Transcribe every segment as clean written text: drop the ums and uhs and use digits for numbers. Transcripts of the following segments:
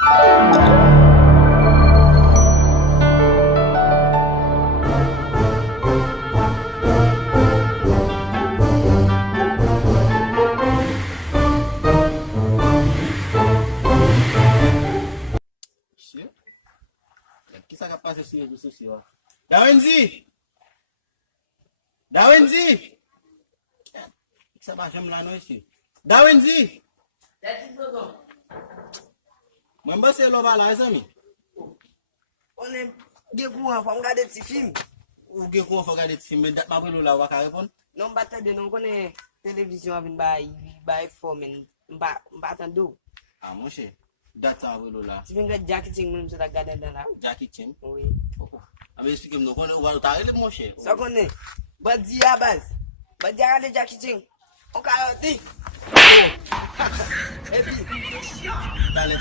Kisa kapasa sio sio. Dawenzi. Dawenzi. Kisa basha mlano isi. Dawenzi. That's it, Mwamba se lo bala azami. On ge kuwa fa ngade ti film. Uge ko fa gade ti me da ba belo la waka repon. Non batte de non connaît télévision avec by formen mba tan do. Ah mon cher. Data belo la. Ti finga Jackie Chan même ça garder dans là. Jackie Chan. Oui. Ame explique me ko wa ta ele mon cher. Ça connaît. Badi abaz. Badi garder Jackie Chan. On carotte. Et puis Dale.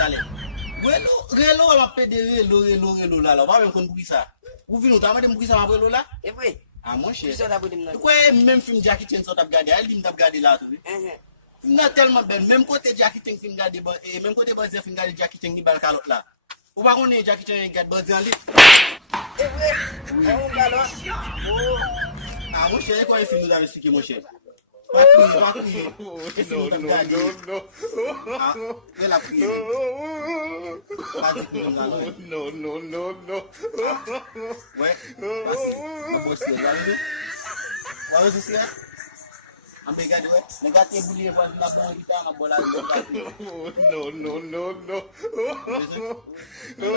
Relo la pe de relo la. Ba men kon bugisa. Ou vino ta ma dem bugisa ma belo la. et vrai. Ah mon cher. Ça da bodim non. Quoi même film Jackie Chan so tap gade, al dim tap gade la tout. Not tellement ben même côté Jackie Chan film gade ba et même côté Bazir film gade Jackie Chan ni bal kalot la. Ou ba connait Jackie Chan gade Bazir li. Et vrai. On galop. Oh. Ah mon cher, quoi film nous a expliqué mon cher. No. Ah, elle a pris. No. Ouais. Pas possible. Voilà c'est ça. Ambe gade ouais. Négatif boulier pas la pour kita ma bola. No.